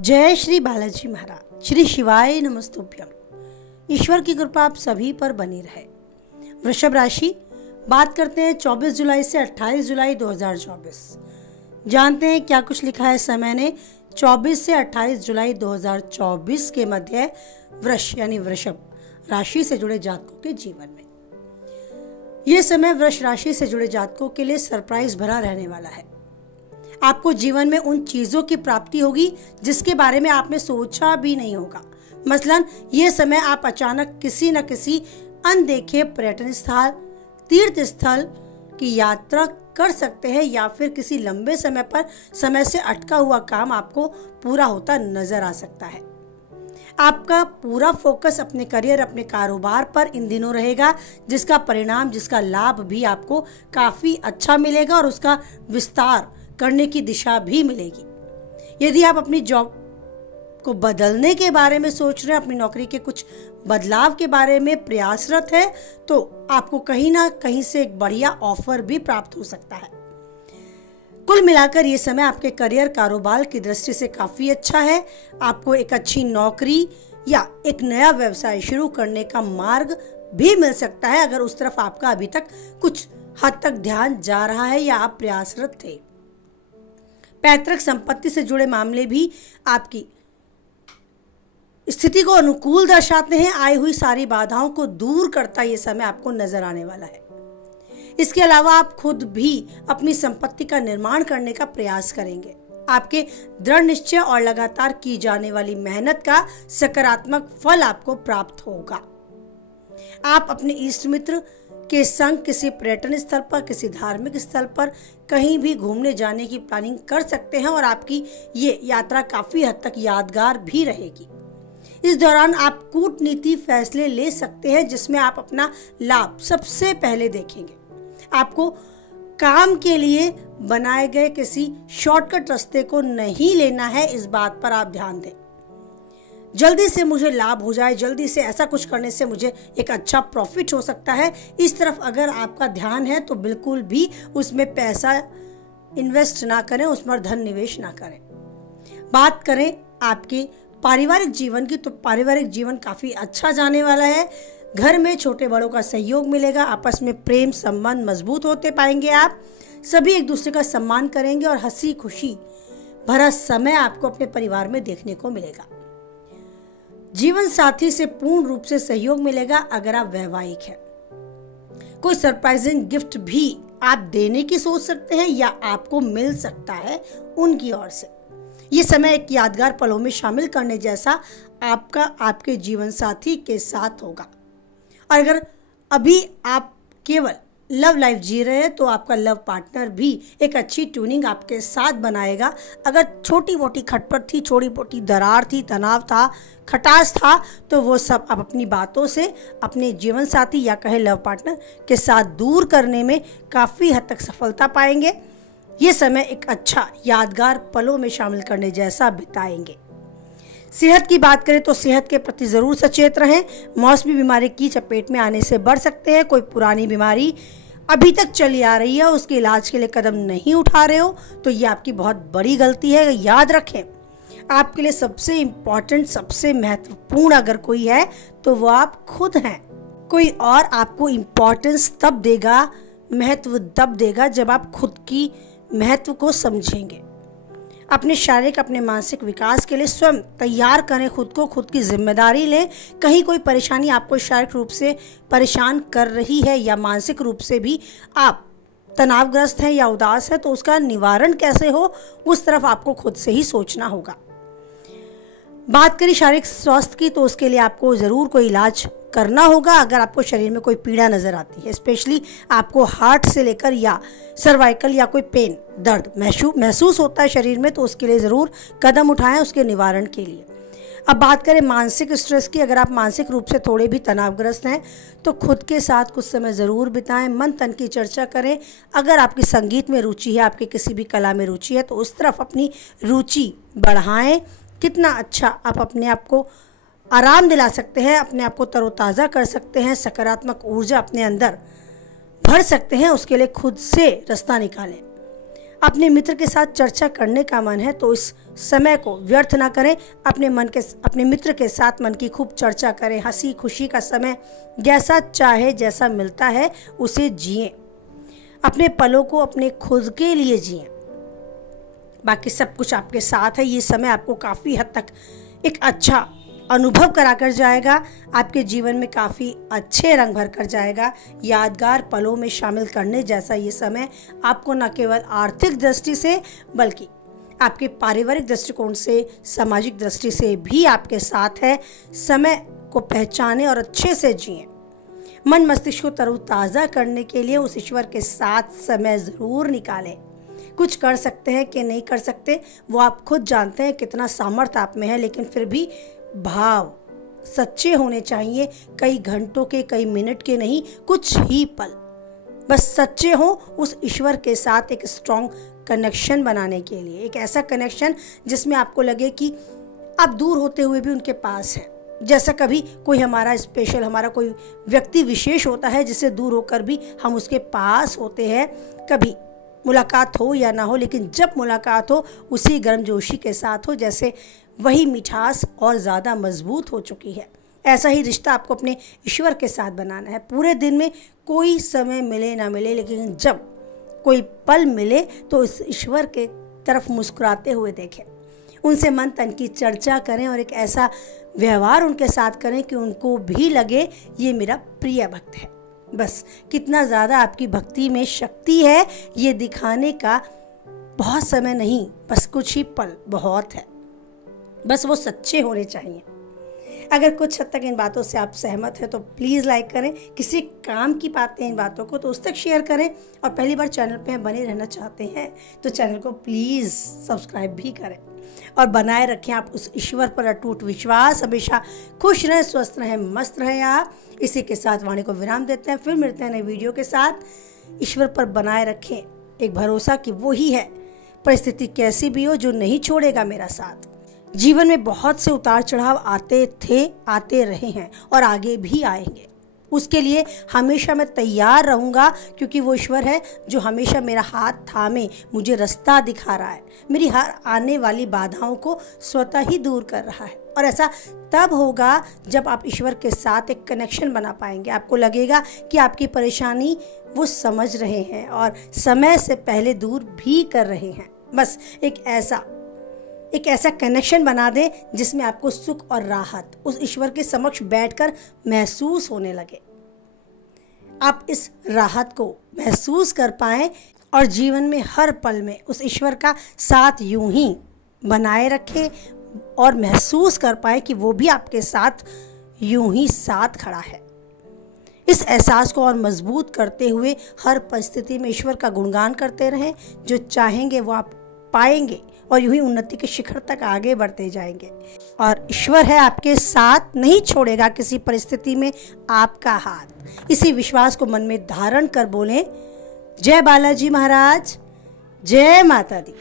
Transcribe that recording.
जय श्री बालाजी महाराज। श्री शिवाय नमस्तुभ्यम। ईश्वर की कृपा आप सभी पर बनी रहे। वृषभ राशि, बात करते हैं 24 जुलाई से 28 जुलाई 2024। जानते हैं क्या कुछ लिखा है समय ने 24 से 28 जुलाई 2024 के मध्य वृष यानी वृषभ राशि से जुड़े जातकों के जीवन में। यह समय वृष राशि से जुड़े जातकों के लिए सरप्राइज भरा रहने वाला है। आपको जीवन में उन चीजों की प्राप्ति होगी जिसके बारे में आपने सोचा भी नहीं होगा। मसलन यह समय आप अचानक किसी न किसी अनदेखे पर्यटन स्थल, तीर्थ स्थल की यात्रा कर सकते हैं या फिर किसी लंबे समय से अटका हुआ काम आपको पूरा होता नजर आ सकता है। आपका पूरा फोकस अपने करियर, अपने कारोबार पर इन दिनों रहेगा, जिसका परिणाम, जिसका लाभ भी आपको काफी अच्छा मिलेगा और उसका विस्तार करने की दिशा भी मिलेगी। यदि आप अपनी जॉब को बदलने के बारे में सोच रहे हैं, अपनी नौकरी के कुछ बदलाव के बारे में प्रयासरत है, तो आपको कहीं ना कहीं से एक बढ़िया ऑफर भी प्राप्त हो सकता है। कुल मिलाकर ये समय आपके करियर, कारोबार की दृष्टि से काफी अच्छा है। आपको एक अच्छी नौकरी या एक नया व्यवसाय शुरू करने का मार्ग भी मिल सकता है, अगर उस तरफ आपका अभी तक कुछ हद तक ध्यान जा रहा है या आप प्रयासरत थे। पैतृक संपत्ति से जुड़े मामले भी आपकी स्थिति को अनुकूल दर्शाते हैं। आई हुई सारी बाधाओं को दूर करता ये समय आपको नजर आने वाला है। इसके अलावा आप खुद भी अपनी संपत्ति का निर्माण करने का प्रयास करेंगे। आपके दृढ़ निश्चय और लगातार की जाने वाली मेहनत का सकारात्मक फल आपको प्राप्त होगा। आप अपने इष्ट मित्र के संग किसी पर्यटन स्थल पर, किसी धार्मिक स्थल पर कहीं भी घूमने जाने की प्लानिंग कर सकते हैं और आपकी ये यात्रा काफी हद तक यादगार भी रहेगी। इस दौरान आप कूटनीति फैसले ले सकते हैं जिसमें आप अपना लाभ सबसे पहले देखेंगे। आपको काम के लिए बनाए गए किसी शॉर्टकट रास्ते को नहीं लेना है, इस बात पर आप ध्यान दें। जल्दी से मुझे लाभ हो जाए, जल्दी से ऐसा कुछ करने से मुझे एक अच्छा प्रॉफिट हो सकता है, इस तरफ अगर आपका ध्यान है तो बिल्कुल भी उसमें पैसा इन्वेस्ट ना करें, उस पर धन निवेश ना करें। बात करें आपके पारिवारिक जीवन की, तो पारिवारिक जीवन काफी अच्छा जाने वाला है। घर में छोटे बड़ों का सहयोग मिलेगा, आपस में प्रेम संबंध मजबूत होते पाएंगे। आप सभी एक दूसरे का सम्मान करेंगे और हंसी खुशी भरा समय आपको अपने परिवार में देखने को मिलेगा। जीवन साथी से पूर्ण रूप से सहयोग मिलेगा अगर आप वैवाहिक हैं। कोई सरप्राइजिंग गिफ्ट भी आप देने की सोच सकते हैं या आपको मिल सकता है उनकी ओर से। ये समय एक यादगार पलों में शामिल करने जैसा आपका आपके जीवन साथी के साथ होगा। और अगर अभी आप केवल लव लाइफ जी रहे हैं तो आपका लव पार्टनर भी एक अच्छी ट्यूनिंग आपके साथ बनाएगा। अगर छोटी मोटी खटपट थी, छोटी मोटी दरार थी, तनाव था, खटास था, तो वो सब आप अपनी बातों से अपने जीवन साथी या कहे लव पार्टनर के साथ दूर करने में काफ़ी हद तक सफलता पाएंगे। ये समय एक अच्छा यादगार पलों में शामिल करने जैसा बिताएंगे। सेहत की बात करें तो सेहत के प्रति जरूर सचेत रहें। मौसमी बीमारी की चपेट में आने से बच सकते हैं। कोई पुरानी बीमारी अभी तक चली आ रही है, उसके इलाज के लिए कदम नहीं उठा रहे हो तो ये आपकी बहुत बड़ी गलती है। याद रखें, आपके लिए सबसे इम्पोर्टेंट, सबसे महत्वपूर्ण अगर कोई है तो वो आप खुद हैं। कोई और आपको इम्पोर्टेंस तब देगा, महत्व तब देगा जब आप खुद की महत्व को समझेंगे। अपने शारीरिक, अपने मानसिक विकास के लिए स्वयं तैयार करें खुद को, खुद की जिम्मेदारी लें। कहीं कोई परेशानी आपको शारीरिक रूप से परेशान कर रही है या मानसिक रूप से भी आप तनावग्रस्त हैं या उदास हैं, तो उसका निवारण कैसे हो उस तरफ आपको खुद से ही सोचना होगा। बात करें शारीरिक स्वास्थ्य की, तो उसके लिए आपको ज़रूर कोई इलाज करना होगा। अगर आपको शरीर में कोई पीड़ा नज़र आती है, स्पेशली आपको हार्ट से लेकर या सर्वाइकल या कोई पेन, दर्द महसूस होता है शरीर में, तो उसके लिए ज़रूर कदम उठाएं उसके निवारण के लिए। अब बात करें मानसिक स्ट्रेस की, अगर आप मानसिक रूप से थोड़े भी तनावग्रस्त हैं तो खुद के साथ कुछ समय ज़रूर बिताएं, मन तन की चर्चा करें। अगर आपकी संगीत में रुचि है, आपकी किसी भी कला में रुचि है, तो उस तरफ अपनी रुचि बढ़ाएं। कितना अच्छा आप अपने आप को आराम दिला सकते हैं, अपने आप को तरोताज़ा कर सकते हैं, सकारात्मक ऊर्जा अपने अंदर भर सकते हैं, उसके लिए खुद से रास्ता निकालें। अपने मित्र के साथ चर्चा करने का मन है तो इस समय को व्यर्थ ना करें। अपने मित्र के साथ मन की खूब चर्चा करें। हंसी खुशी का समय जैसा चाहे जैसा मिलता है उसे जिएं। अपने पलों को अपने खुद के लिए जिएं। बाकी सब कुछ आपके साथ है। ये समय आपको काफ़ी हद तक एक अच्छा अनुभव करा कर जाएगा। आपके जीवन में काफ़ी अच्छे रंग भर कर जाएगा। यादगार पलों में शामिल करने जैसा ये समय आपको न केवल आर्थिक दृष्टि से बल्कि आपके पारिवारिक दृष्टिकोण से, सामाजिक दृष्टि से भी आपके साथ है। समय को पहचानें और अच्छे से जिएं। मन मस्तिष्क को तरोताज़ा करने के लिए उस ईश्वर के साथ समय ज़रूर निकालें। कुछ कर सकते हैं कि नहीं कर सकते वो आप खुद जानते हैं, कितना सामर्थ्य आप में है, लेकिन फिर भी भाव सच्चे होने चाहिए। कई घंटों के, कई मिनट के नहीं, कुछ ही पल बस सच्चे हो उस ईश्वर के साथ एक स्ट्रॉन्ग कनेक्शन बनाने के लिए। एक ऐसा कनेक्शन जिसमें आपको लगे कि आप दूर होते हुए भी उनके पास हैं। जैसा कभी कोई हमारा स्पेशल, हमारा कोई व्यक्ति विशेष होता है जिससे दूर होकर भी हम उसके पास होते हैं। कभी मुलाकात हो या ना हो, लेकिन जब मुलाकात हो उसी गर्मजोशी के साथ हो, जैसे वही मिठास और ज़्यादा मजबूत हो चुकी है। ऐसा ही रिश्ता आपको अपने ईश्वर के साथ बनाना है। पूरे दिन में कोई समय मिले ना मिले, लेकिन जब कोई पल मिले तो इस ईश्वर के तरफ मुस्कुराते हुए देखें। उनसे मन तन की चर्चा करें और एक ऐसा व्यवहार उनके साथ करें कि उनको भी लगे ये मेरा प्रिय भक्त है। बस कितना ज़्यादा आपकी भक्ति में शक्ति है ये दिखाने का बहुत समय नहीं, बस कुछ ही पल बहुत है। बस वो सच्चे होने चाहिए। अगर कुछ हद तक इन बातों से आप सहमत हैं तो प्लीज़ लाइक करें। किसी काम की बातें इन बातों को तो उस तक शेयर करें। और पहली बार चैनल पे बने रहना चाहते हैं तो चैनल को प्लीज़ सब्सक्राइब भी करें और बनाए रखें आप उस ईश्वर पर अटूट विश्वास। हमेशा खुश रहें, स्वस्थ रहें, मस्त रहें आप। इसी के साथ वाणी को विराम देते हैं। फिर मिलते हैं नई वीडियो के साथ। ईश्वर पर बनाए रखें एक भरोसा कि वो ही है, परिस्थिति कैसी भी हो, जो नहीं छोड़ेगा मेरा साथ। जीवन में बहुत से उतार चढ़ाव आते थे, आते रहे हैं और आगे भी आएंगे। उसके लिए हमेशा मैं तैयार रहूँगा, क्योंकि वो ईश्वर है जो हमेशा मेरा हाथ थामे मुझे रास्ता दिखा रहा है, मेरी हर आने वाली बाधाओं को स्वतः ही दूर कर रहा है। और ऐसा तब होगा जब आप ईश्वर के साथ एक कनेक्शन बना पाएंगे। आपको लगेगा कि आपकी परेशानी वो समझ रहे हैं और समय से पहले दूर भी कर रहे हैं। बस एक ऐसा कनेक्शन बना दें जिसमें आपको सुख और राहत उस ईश्वर के समक्ष बैठकर महसूस होने लगे। आप इस राहत को महसूस कर पाएं और जीवन में हर पल में उस ईश्वर का साथ यूं ही बनाए रखें और महसूस कर पाएं कि वो भी आपके साथ यूं ही साथ खड़ा है। इस एहसास को और मजबूत करते हुए हर परिस्थिति में ईश्वर का गुणगान करते रहें। जो चाहेंगे वो आप पाएंगे और यूं ही उन्नति के शिखर तक आगे बढ़ते जाएंगे। और ईश्वर है आपके साथ, नहीं छोड़ेगा किसी परिस्थिति में आपका हाथ। इसी विश्वास को मन में धारण कर बोलें, जय बालाजी महाराज, जय माता दी।